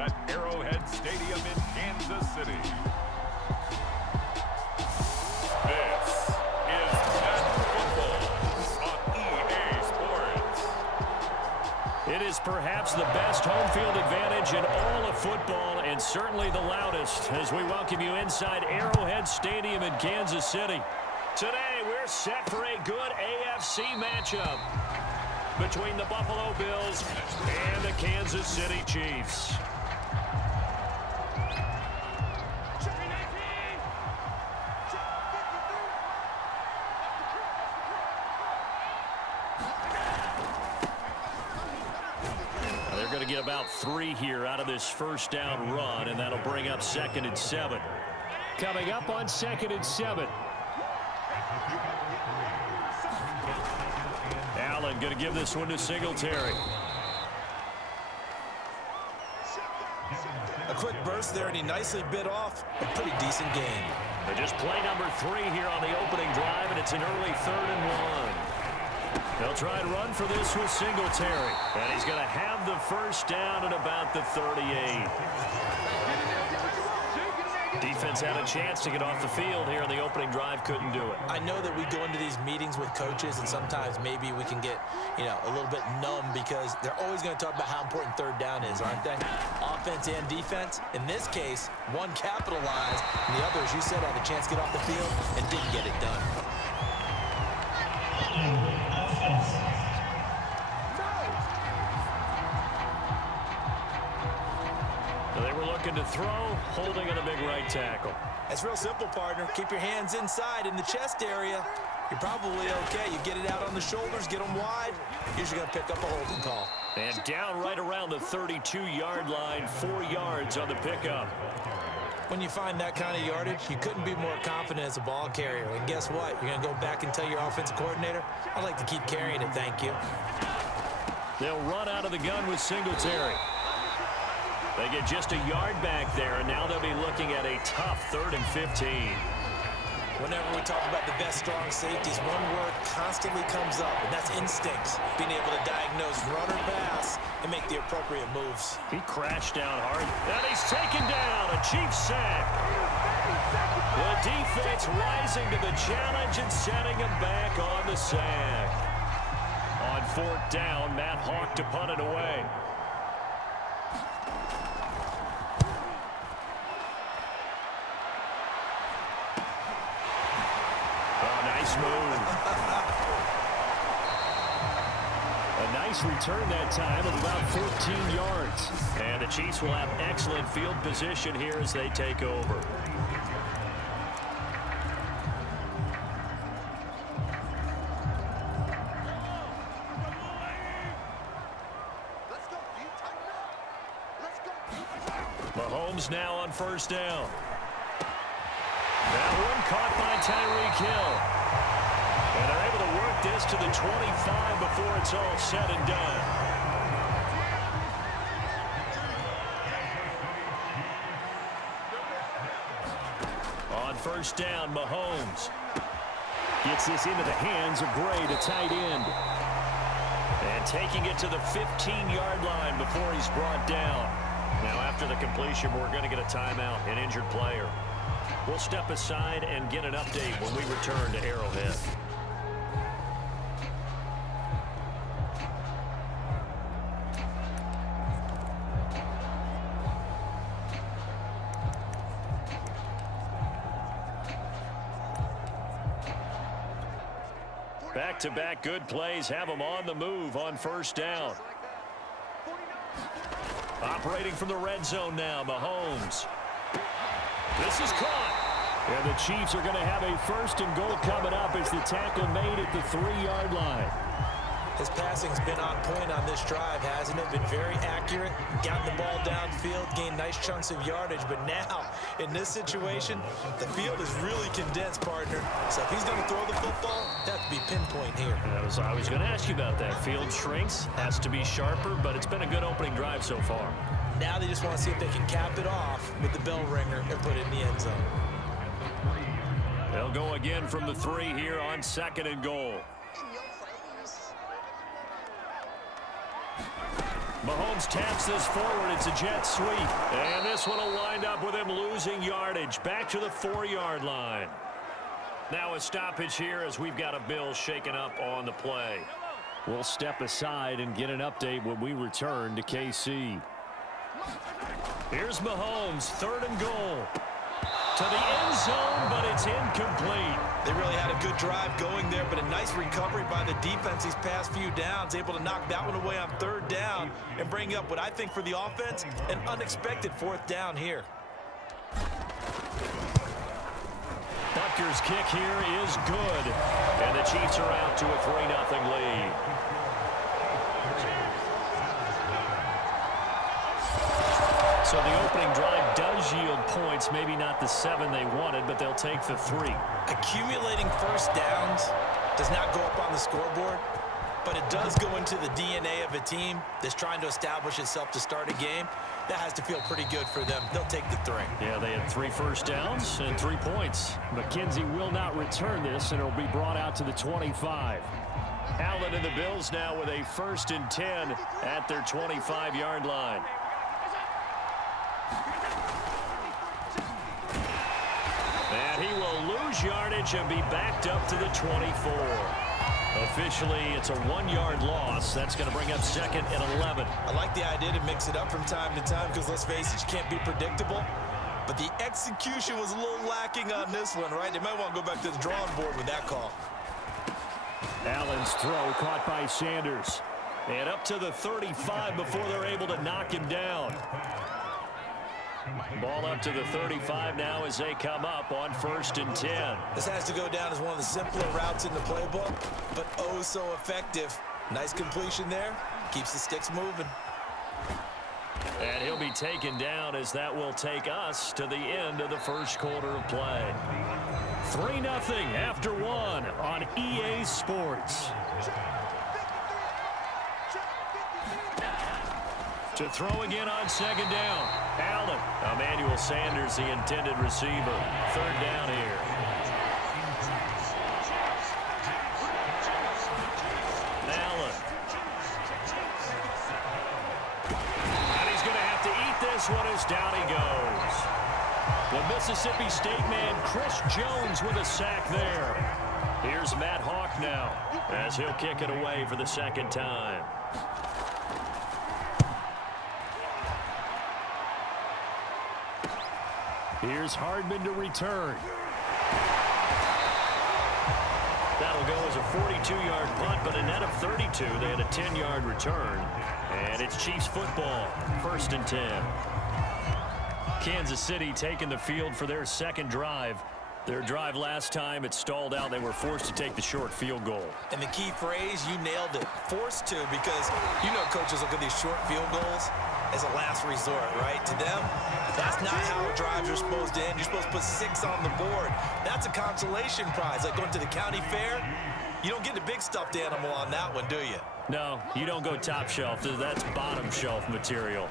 at Arrowhead Stadium in Kansas City. This is Madden Football on EA Sports. It is perhaps the best home field advantage in all of football, and certainly the loudest, as we welcome you inside Arrowhead Stadium in Kansas City. Today, we're set for a good AFC matchup between the Buffalo Bills and the Kansas City Chiefs. They're going to get about 3 here out of this first down run, and that'll bring up 2nd and 7. Coming up on 2nd and 7. Allen going to give this one to Singletary. A quick burst there, and he nicely bit off a pretty decent game. They just play number 3 here on the opening drive, and it's an early 3rd and 1. They'll try and run for this with Singletary, and he's going to have the first down at about the 38. Defense had a chance to get off the field here on the opening drive, couldn't do it. I know that we go into these meetings with coaches, and sometimes maybe we can get, a little bit numb because they're always going to talk about how important 3rd down is, aren't they? Offense and defense. In this case, one capitalized, and the other, as you said, had a chance to get off the field and didn't get it done. They were looking to throw, holding in a big right tackle. It's real simple, partner. Keep your hands inside in the chest area. You're probably okay. You get it out on the shoulders, get them wide. Usually going to pick up a holding call. And down right around the 32-yard line, 4 yards on the pickup. When you find that kind of yardage, you couldn't be more confident as a ball carrier. And guess what? You're going to go back and tell your offensive coordinator, I'd like to keep carrying it, thank you. They'll run out of the gun with Singletary. They get just a yard back there, and now they'll be looking at a tough 3rd and 15. Whenever we talk about the best strong safeties, one word constantly comes up, and that's instincts. Being able to diagnose run or pass and make the appropriate moves. He crashed down hard, and he's taken down. A Chiefs sack. The defense rising to the challenge and setting him back on the sack. On 4th down, Matt Hawk to punt it away. A nice return that time of about 14 yards. And the Chiefs will have excellent field position here as they take over. Mahomes now on 1st down. That one caught by Tyreek Hill. And they're able to work this to the 25 before it's all said and done. On 1st down, Mahomes gets this into the hands of Gray, the tight end. And taking it to the 15-yard line before he's brought down. Now after the completion, we're going to get a timeout, an injured player. We'll step aside and get an update when we return to Arrowhead. Back-to-back good plays have them on the move on 1st down. Operating from the red zone now, Mahomes. This is caught. And the Chiefs are going to have a 1st and goal coming up as the tackle made at the 3-yard line. His passing's been on point on this drive, hasn't it? Been very accurate, gotten the ball downfield, gained nice chunks of yardage. But now, in this situation, the field is really condensed, partner. So if he's going to throw the football, that has to be pinpoint here. I was going to ask you about that. Field shrinks, has to be sharper, but it's been a good opening drive so far. Now they just want to see if they can cap it off with the bell ringer and put it in the end zone. They'll go again from the 3 here on 2nd and goal. Mahomes taps this forward. It's a jet sweep. And this one will wind up with him losing yardage. Back to the 4-yard line. Now a stoppage here as we've got a Bills shaken up on the play. We'll step aside and get an update when we return to KC. Here's Mahomes, 3rd and goal. To the end zone, but it's incomplete. They really had a good drive going there, but a nice recovery by the defense these past few downs, able to knock that one away on 3rd down and bring up what I think for the offense, an unexpected 4th down here. Butker's kick here is good, and the Chiefs are out to a 3-0 lead. So the opening drive does yield points, maybe not the 7 they wanted, but they'll take the 3. Accumulating first downs does not go up on the scoreboard, but it does go into the DNA of a team that's trying to establish itself to start a game. That has to feel pretty good for them. They'll take the 3. Yeah, they had 3 first downs and 3 points. McKenzie will not return this, and it'll be brought out to the 25. Allen and the Bills now with a 1st and 10 at their 25-yard line. And he will lose yardage and be backed up to the 24. Officially, it's a 1-yard loss. That's going to bring up 2nd and 11. I like the idea to mix it up from time to time because, let's face it, you can't be predictable. But the execution was a little lacking on this one, right? They might want to go back to the drawing board with that call. Allen's throw caught by Sanders. And up to the 35 before they're able to knock him down. Ball up to the 35 now as they come up on 1st and 10. This has to go down as one of the simpler routes in the playbook, but oh so effective. Nice completion there. Keeps the sticks moving. And he'll be taken down as that will take us to the end of the 1st quarter of play. 3-0 after 1 on EA Sports. To throw again on 2nd down. Allen. Emmanuel Sanders, the intended receiver. 3rd down here. Allen. And he's going to have to eat this one as down he goes. The Mississippi State man, Chris Jones, with a sack there. Here's Matt Hawk now as he'll kick it away for the 2nd time. Here's Hardman to return. That'll go as a 42-yard punt, but a net of 32. They had a 10-yard return. And it's Chiefs football, 1st and 10. Kansas City taking the field for their 2nd drive. Their drive last time, it stalled out. They were forced to take the short field goal. And the key phrase, you nailed it. Forced to, because you know coaches look at these short field goals as a last resort, right? To them, that's not how drives are supposed to end. You're supposed to put 6 on the board. That's a consolation prize. Like going to the county fair, you don't get the big stuffed animal on that one, do you? No, you don't go top shelf. That's bottom shelf material.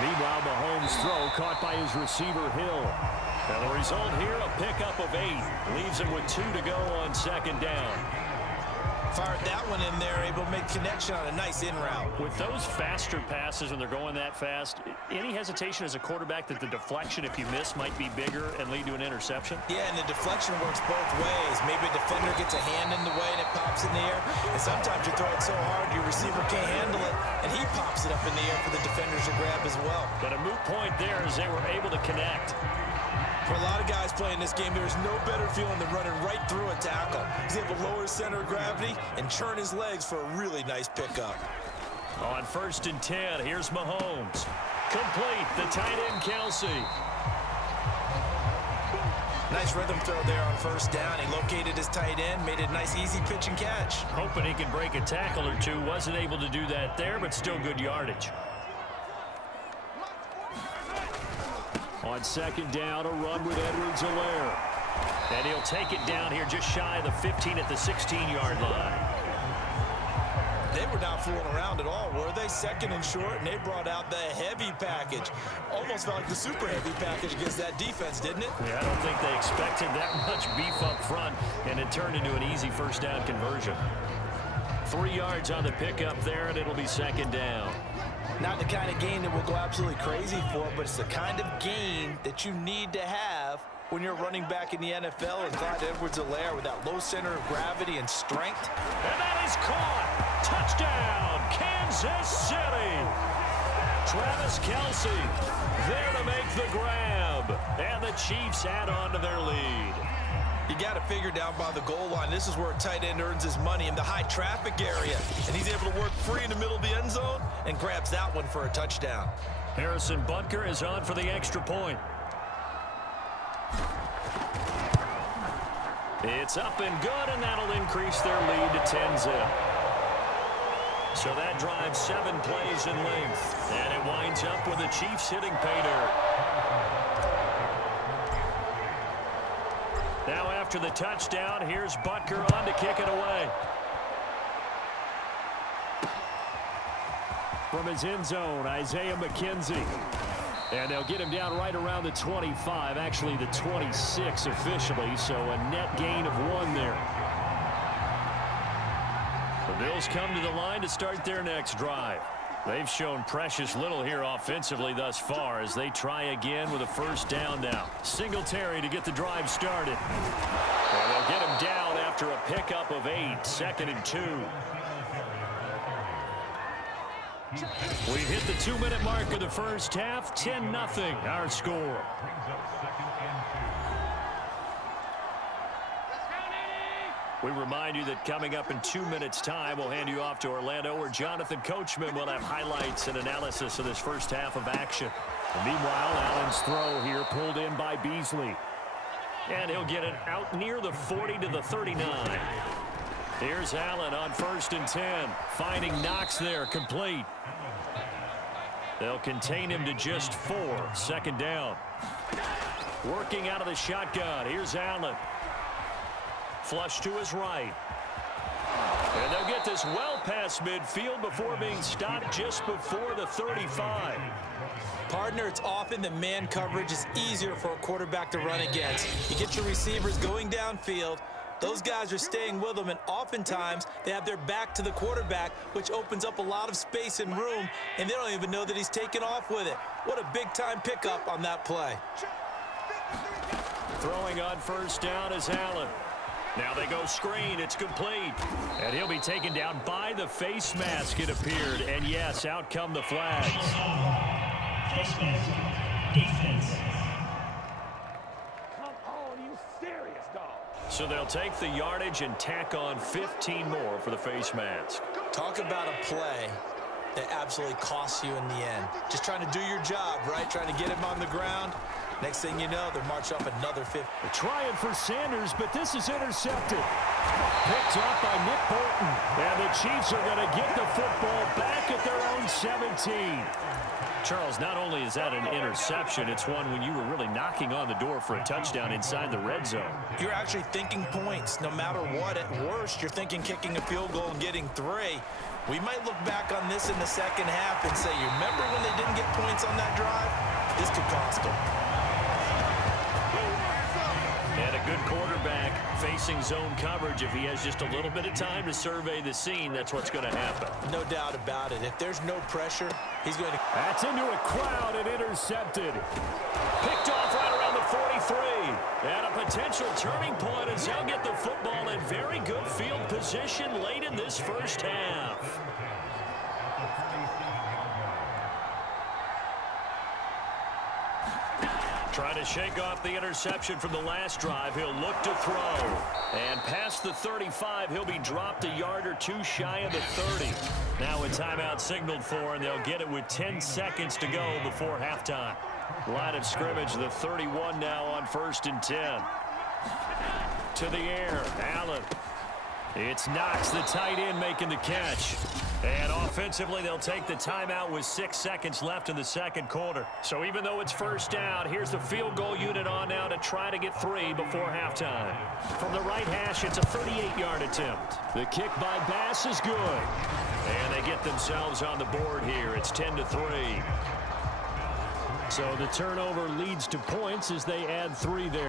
Meanwhile, Mahomes' throw caught by his receiver, Hill. And the result here, a pickup of 8. Leaves him with 2 to go on 2nd down. Fired that one in there, able to make connection on a nice in route. With those faster passes when they're going that fast, any hesitation as a quarterback that the deflection, if you miss, might be bigger and lead to an interception? Yeah, and the deflection works both ways. Maybe a defender gets a hand in the way and it pops in the air. And sometimes you throw it so hard your receiver can't handle it, and he pops it up in the air for the defenders to grab as well. But a moot point there as they were able to connect. For a lot of guys playing this game, there's no better feeling than running right through a tackle. He's able to lower his center of gravity and churn his legs for a really nice pickup. On 1st and 10, here's Mahomes. Complete, the tight end, Kelsey. Nice rhythm throw there on 1st down. He located his tight end, made it a nice easy pitch and catch. Hoping he could break a tackle or two. Wasn't able to do that there, but still good yardage. On 2nd down, a run with Edwards-Helaire. And he'll take it down here just shy of the 15 at the 16-yard line. They were not fooling around at all, were they? 2nd and short, and they brought out the heavy package. Almost felt like the super heavy package against that defense, didn't it? Yeah, I don't think they expected that much beef up front, and it turned into an easy 1st down conversion. 3 yards on the pickup there, and it'll be second down. Not the kind of gain that we'll go absolutely crazy for, but it's the kind of gain that you need to have when you're running back in the NFL, and Clyde Edwards-Helaire with that low center of gravity and strength. And that is caught. Touchdown, Kansas City. Travis Kelce there to make the grab. And the Chiefs add on to their lead. You got to figure down by the goal line. This is where a tight end earns his money, in the high traffic area. And he's able to work free in the middle of the end zone and grabs that one for a touchdown. Harrison Butker is on for the extra point. It's up and good, and that'll increase their lead to 10-zip. So that drives 7 plays in length. And it winds up with the Chiefs hitting pay dirt. Now after the touchdown, here's Butker on to kick it away. From his end zone, Isaiah McKenzie. And they'll get him down right around the 25, actually the 26 officially, so a net gain of 1 there. The Bills come to the line to start their next drive. They've shown precious little here offensively thus far as they try again with a first down now. Singletary to get the drive started. And they'll get him down after a pickup of 8, 2nd and 2. We hit the 2-minute mark of the first half, 10-0 our score. We remind you that coming up in 2 minutes' time, we'll hand you off to Orlando, where Jonathan Coachman will have highlights and analysis of this first half of action. And meanwhile, Allen's throw here pulled in by Beasley. And he'll get it out near the 40 to the 39. Here's Allen on 1st and 10. Finding Knox there, complete. They'll contain him to just 4. 2nd down. Working out of the shotgun. Here's Allen. Flush to his right. And they'll get this well past midfield before being stopped just before the 35. Partner, it's often that man coverage is easier for a quarterback to run against. You get your receivers going downfield. Those guys are staying with them, and oftentimes they have their back to the quarterback, which opens up a lot of space and room, and they don't even know that he's taken off with it. What a big-time pickup on that play. Throwing on 1st down is Allen. Now they go screen. It's complete. And he'll be taken down by the face mask, it appeared. And, yes, out come the flags. Face mask. Defense. So they'll take the yardage and tack on 15 more for the face mask. Talk about a play that absolutely costs you in the end. Just trying to do your job, right? Trying to get him on the ground. Next thing you know, they're marching up another 50. They're trying for Sanders, but this is intercepted. Picked up by Nick Bolton. And the Chiefs are going to get the football back at their own 17. Charles, not only is that an interception, it's one when you were really knocking on the door for a touchdown inside the red zone. You're actually thinking points no matter what. At worst, you're thinking kicking a field goal and getting 3. We might look back on this in the second half and say, you remember when they didn't get points on that drive? This could cost them. And a good quarterback facing zone coverage. If he has just a little bit of time to survey the scene, that's what's going to happen. No doubt about it. If there's no pressure, he's going to... That's into a crowd and intercepted. Picked off right around the 43. And a potential turning point as they'll get the football in very good field position late in this first half. Trying to shake off the interception from the last drive. He'll look to throw. And past the 35, he'll be dropped a yard or 2 shy of the 30. Now a timeout signaled for, and they'll get it with 10 seconds to go before halftime. Line of scrimmage, the 31 now on 1st and 10. To the air, Allen. It's Knox, the tight end, making the catch. And offensively, they'll take the timeout with 6 seconds left in the second quarter. So even though it's first down, here's the field goal unit on now to try to get 3 before halftime. From the right hash, it's a 38-yard attempt. The kick by Bass is good. And they get themselves on the board here. It's 10-3. So the turnover leads to points as they add 3 there.